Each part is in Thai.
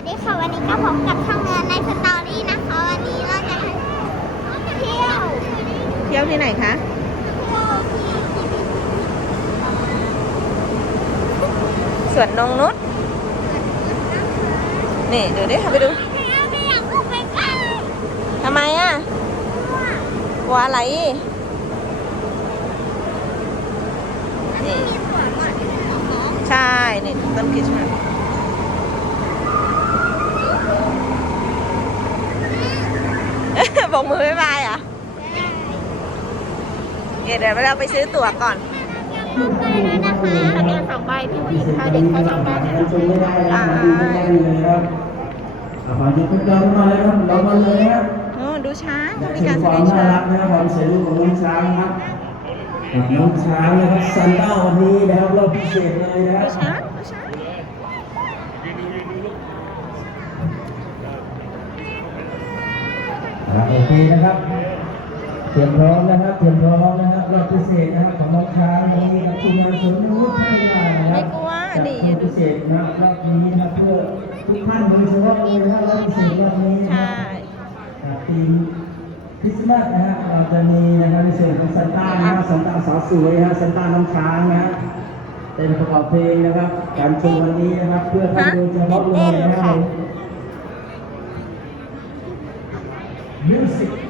วัสดีค่ะ วันนี้ก็พบกับช่องเงินในสตอรี่นะคะ วันนี้เราจะเที่ยวเที่ยวที่ไหนคะสวนนงนุชนี่เดี๋ยวดิค่ะไปดูทำไมอะกลัวอะไรนี่เหรอใช่นี่ต้นคริสต์มาส บอกมือบ๊ายบายเหรอะ เดี๋ยวเราไปซื้อตั๋วก่อนเข้าไปแล้วนะคะสแกนสองใบพี่ผู้หญิงพาเด็กเข้าชมได้ชมไม่ได้นะดูไม่ได้เลยครับอะขอจิตเป็นกำมาเลยครับเรามาเลยครับโอ้ดูช้างอยาเขากมีเห็การนแสควาดมงน่าช้ารังกนะครับความเสียลูกของน้องช้างนะครับกับน้องช้างนะครับซันต้าวันนี้นะครับเราพิเศษเลยนะคดูรับช้างดูช้างครับโอเคนะครับ เตรียมพร้อมนะครับเตรียมพร้อมนะครับรอบพิเศษนะครับของน้องช้างวันนี้กับทีมงานสวนนุ่นท่านานะครับไม่กลัวจัดนี่ทำพิเศษนะครับรอบนี้นะครับเพื่อทุกท่านโดยเฉพาะเลยนะครับรอบพิเศษรอบนี้นะคใช่รับครับทีมคริสต์มาสนะฮะเราจะมีนะครับในส่วนของซันต้านะครับซันต้าสาวสวยนะฮะซันต้าน้ำช้างนะฮะเป็นประกอบเพลงนะครับ การโชว์วันนี้นะครับ เพื่อท่านโดยเฉพาะเลยนะครับมิวสิกก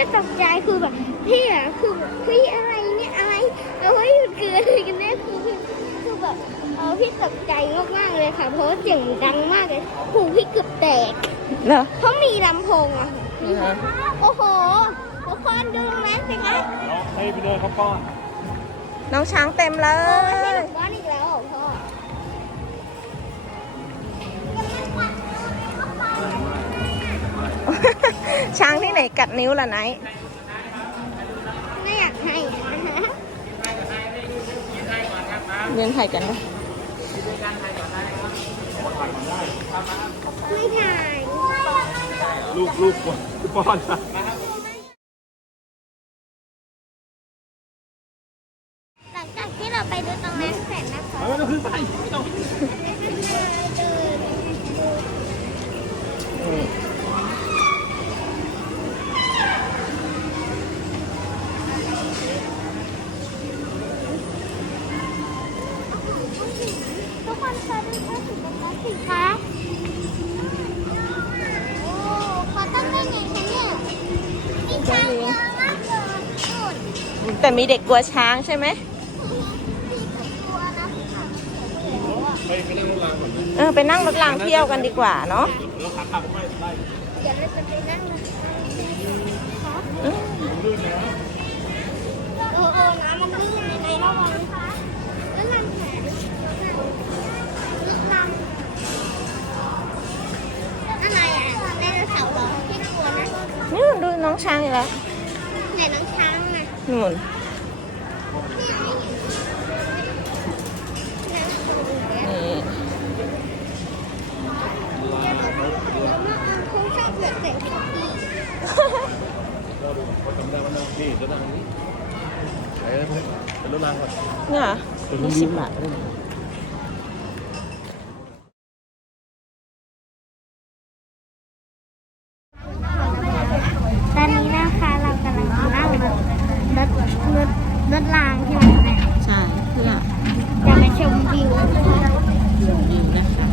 ก็ตกใจคือแบบพี่อะคือแบบพี่อะไรเนี่ยอะไรเอาไว้เกิดอะไรกันแน่คือพี่คือแบบเออพี่ตกใจมากๆเลยค่ะ เพราะว่าเสียงดังมากเลยหูพี่เกือบแตกเหรอเพราะมีลำโพงอะค่ะเหรอโอ้โหโหทุกคนดูไหมสิคะให้ไปเดินเขาป้อน น้องช้างเต็มเลเออให้ยหนูบ้านอีกแล้ว ช้างที่ไหนกัดนิ้วล่ะไนท์ไม่อยากให้เรียนถ่ายกันนะไม่ถ่าย ลูกลูกป้อน แต่มีเด็กกลัวช้างใช่ไหมตัวนะค่ะไปไปนั่งรถรางก่อนเออไปนั่งรถรางเที่ยวกันดีกว่าเนาะแล้วขากลับไม่ได้เดี๋ยวเราจะไปนั่งนะลื่นนะโอ้โอ้น้ำมันลื่นในระวังนะคะแล้วลังแขนลึกลังอะไรอะไดโนเสาร์เหรอที่กลัวนะนี่ดูน้องช้างอีกแล้วไหนน้องช้างอะ นู่นนี่แล้วว่าคงชอบแบบเสียงผีเราดูเขาจำได้ว่านั่งนี่จะนั่งนี้ไปเลยไปรถรางก่อนเนี่ยเหรอยี่สิบบาท ตอนนี้นะคะเรากำลังจะนั่งรถรถรถรถรางใช่ไหมแม่ ใช่เพื่อ จะมาชมวิวนะคะ วิวนะคะ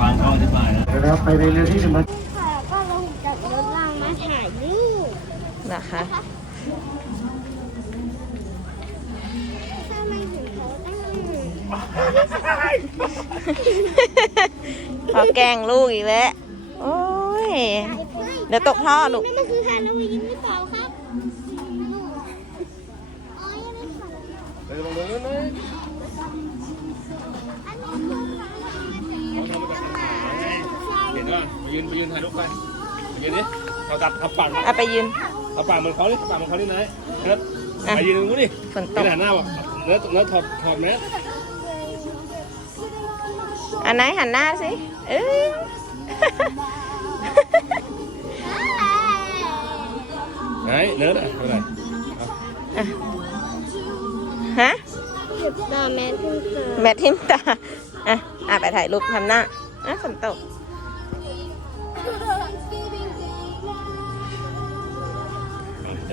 ฟังเขาอธิบายนะ นะครับไปเรือที่หนึ่งมาค่ะก็ลงจากรถรางมาถ่ายรูปนะคะทำไมถึงเขาตั้งพอแกล้งลูกอีกแล้ว โอ้ย เดี๋ยวตกท่อลูกนั่นมันคือฮาโลวีนหรือเปล่าครับอ๋อยังไม่ถ่ายไปลงเรือนะ ไปยืนไปยืนถ่ายรูปไปยืนดิเอาตัดเอาปากเอาไปยืน เอาปากเหมือนเขาดิปากเหมือนเขาดินายครับไปยืนตรงนู้นดิฝนตไม่กได้หันหน้าบอกแล้วแล้วถอดถอดแมสอันไหนหันหน้าสิเอ้ยไหนเนื้ออะอะไรอะฮะ ตาแม่ทุ่งเสือแมททิมตา อะ อะไปถ่ายรูปทำหน้า อะฝนตก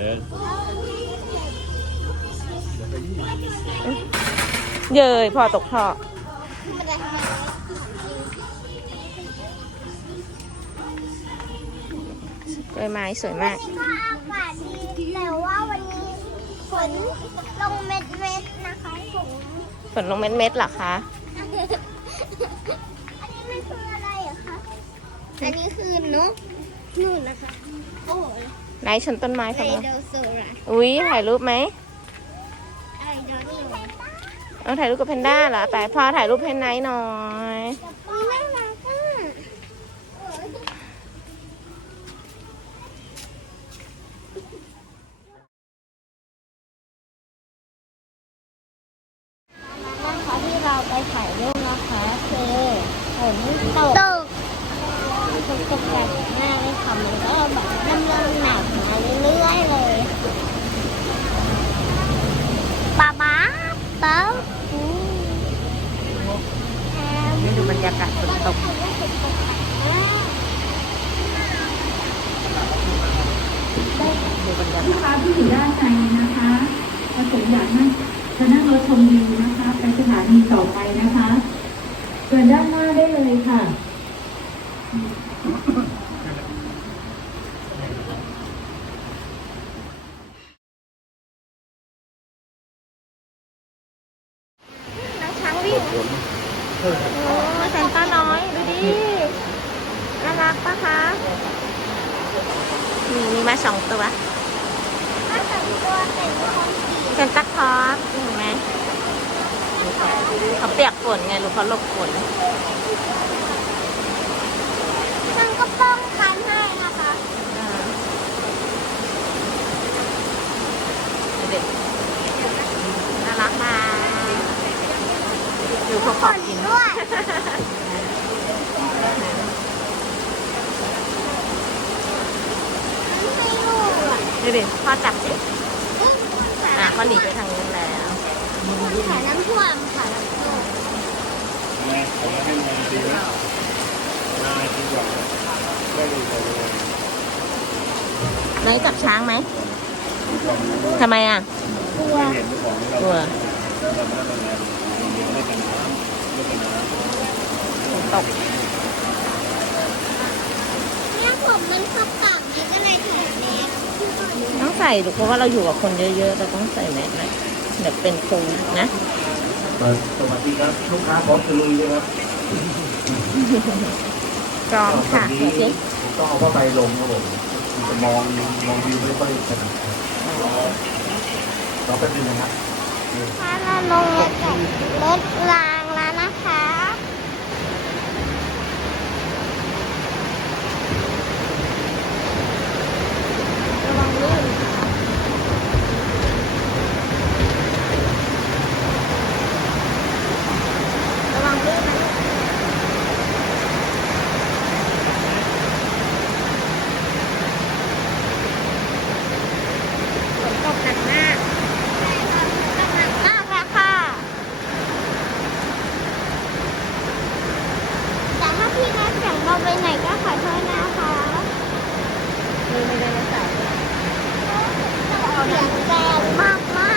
เดินเย้ยพอตกท่อใบไม้สวยมากก็อากาศดีแต่ว่าวันนี้ฝนลงเม็ดเม็ดๆนะคะผมฝนลงเม็ดเม็ดๆเหรอคะ อันนี้มันคืออะไรอะคะ อันนี้คือนกนู่นนะคะ โอ้โห ไหนชนต้นไม้ไดทำไมโนเสาร์อะอุ้ยถ่ายรูปไหมไดโนเสาร์เอาถ่ายรูปกับแพนด้าเหรอไปพอถ่ายรูปให้ไนท์หน่อยอุ๊ยน่ารักอะนะคะที่เราไปถ่ายรูปนะคะคือฝนตกตกฝนตกแบบหน้าเลยค่ะมันก็แบบเริ่มเริ่มหนักมาเรื่อยๆเลยป๊าป๊าป๊าอืมแอม นี่ดูบรรยากาศฝนตก ดู บรรยากาศลูกค้าที่อยู่ด้านในนะคะประสงค์อยากนั่งจะนั่งรถชมวิวนะคะไปสถานีต่อไปนะคะเดินด้านหน้าได้เลยค่ะ น้องช้างวิ่ง โอ้แซนต้าน้อย ดูดิ น่ารักปะคะ มีมีมาสองตัว ตัว เป็นคนขี่เซนตาคลอสเห็นไหมเขาเปียกฝนไงลูกเขาหลบฝนมันก็ป้องกันให้นะคะอ่าเด็กน่ารักมากดูเขาขอบกินด้วยไม่รู้อะดูดิพ่อจับสิ่ะเขาหนีไปทางนู้นแล้วแผลน้ำท่วมค่ะน้ำท่วมแม่ผมให้มันดีไหมน่าดีกว่าได้ดีกว่าเลยน้องจับช้างไหมทำไมอะกลัวกลัวตกเนี่ยผมมันขับต่ำนี่ก็เลยแถบนี้ ต้องใส่ดูเพราะว่าเราอยู่กับคนเยอะๆเราต้องใส่แมสนะเดี๋ยวเป็นโควิดนะสวัสดีครับลูกค้าพร้อมจะลุยเลยครับพร้อมค่ะดูสิต้องเอาผ้าใบลงครับผมจะมองมองวิวไม่ค่อยถนัดรอแป๊บนึงนะครับถ้าเราลงมาจากรถรางแล้วนะคะ ระวังลื่นระวังลื่นนะฝนตกหนักมากใช่ค่ะตกหนักมากเลยค่ะ แต่ถ้าพี่นัดเสียงเราไปไหนก็ขอโทษนะคะ มีไม่ได้ไม่ใส่ เสียงแรงมากมา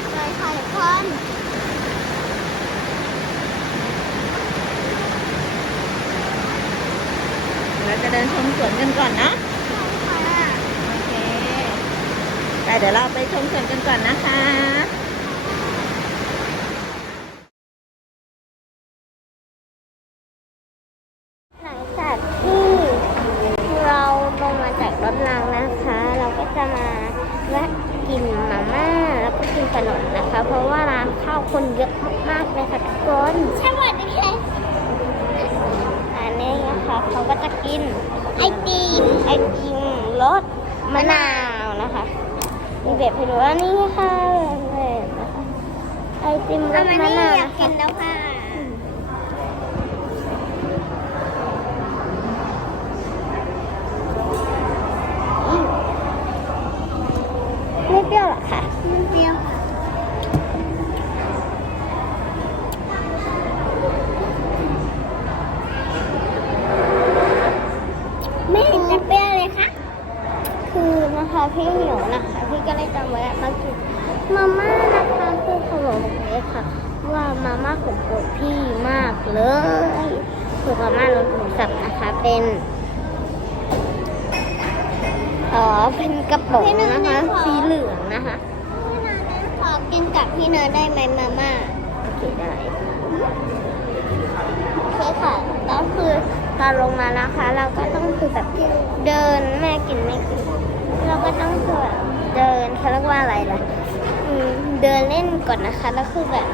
กๆเลยค่ะทุกคน เราจะเดินชมสวนกันก่อนนะ ค่ะ โอเคแต่เดี๋ยวเราไปชมสวนกันก่อนนะคะ หลังจากที่เราลงมาจากรถรางนะคะ เราก็จะมาแวะกินมาม่าแล้วก็กิน ขนมนะคะเพราะว่าร้านข้าวคนเยอะมากๆเลยค่ะทุกคนสวัสดีค่ะอันนี้นะคะเขาก็จะกินไอติมไอติมรสมะนาว มีแบบให้ดูว่านี่ค่ะแบบนะคะไอติมรสมะนาวอยากกินแล้วค่ะไม่เปรี้ยวหรอคะไม่เปรี้ยวค่ะไม่เห็นจะเปรี้ยวเลยค่ะ คือนะคะพี่ มาม่านะคะคือขนมเลยค่ะ ว่ามาม่าของโปรดพี่มากเลยคือมาม่ารสหมูสับนะคะเป็นอ๋อเป็นกระป๋องนะคะสีเหลืองนะคะพี่เนยขอกินกับพี่เนยได้ไหมมาม่าโอเคได้โอเคค่ะแล้วคือพอลงมานะคะ เราก็ต้องคือแบบเดินแม่กินไม่กินเราก็ต้องคือแบบเดินเขาเรียกว่าอะไรล่ะอืม เดินเล่นก่อนนะคะ แล้วคือแบบ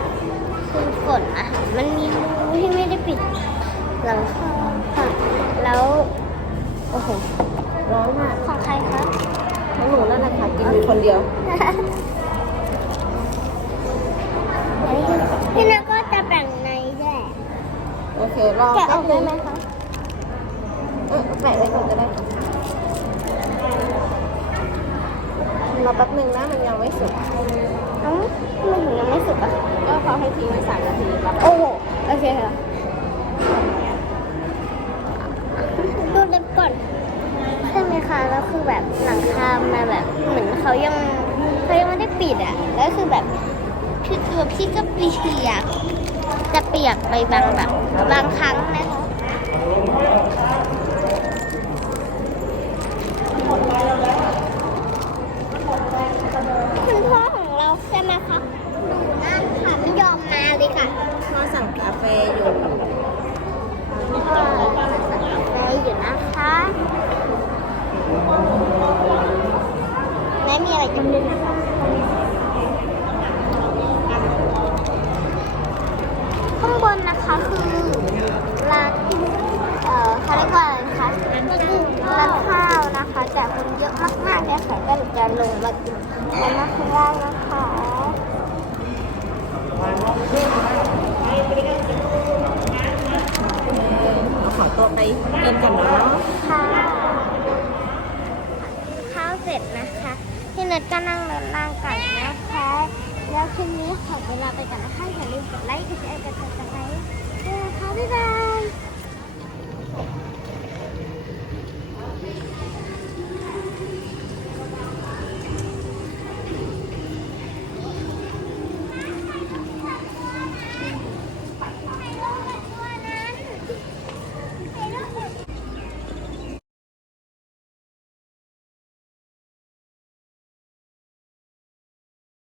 คือฝนอะค่ะ มันมีรูที่ไม่ได้ปิดหลังคาค่ะแล้ว โอ้โห ร้อนมากของใครคะของหนูนั่นแหละค่ะกินอยู่คนเดียว พี่นักก็จะแบ่งในแยกโอเครอแกะออกได้ไหมคะ เออแปะไว้ก่อนก็ได้รอ แป๊บหนึ่งนะมันยังไม่สุกเอ้ามันถึงยังไม่สุกอะ ก็เขาให้ทิ้งไว้สามนาทีแล้วโอ้โหโอเคค่ะดูเล็บก่อนใช่ไหมคะแล้วคือแบบหลังคามาแบบ เหมือนเขายังเขายังไม่ได้ปิดอะแล้วคือแบบคือตัวพี่ก็เปียกจะเปียกไปบางแบบบางครั้งนะคะ คุณพ่อของเราใช่ไหมคะหนูนั่นค่ะไม่ยอมมาเลยค่ะพ่อสั่งกาแฟอยู่พ่อสั่งกาแฟอยู่นะคะแม่มีอะไรจะพูดไหมคะ กันนะข้างล่างนะคะ เราขอตัวไปกินกันเนาะ ค่ะข้าวเสร็จนะคะพี่เนิร์ดก็นั่งรถนั่งกันนะคะ แลาไปกันนะคะอย่าลืมกดไลค์กดแชร์กดติดตามด้วยนะคะบ๊ายบาย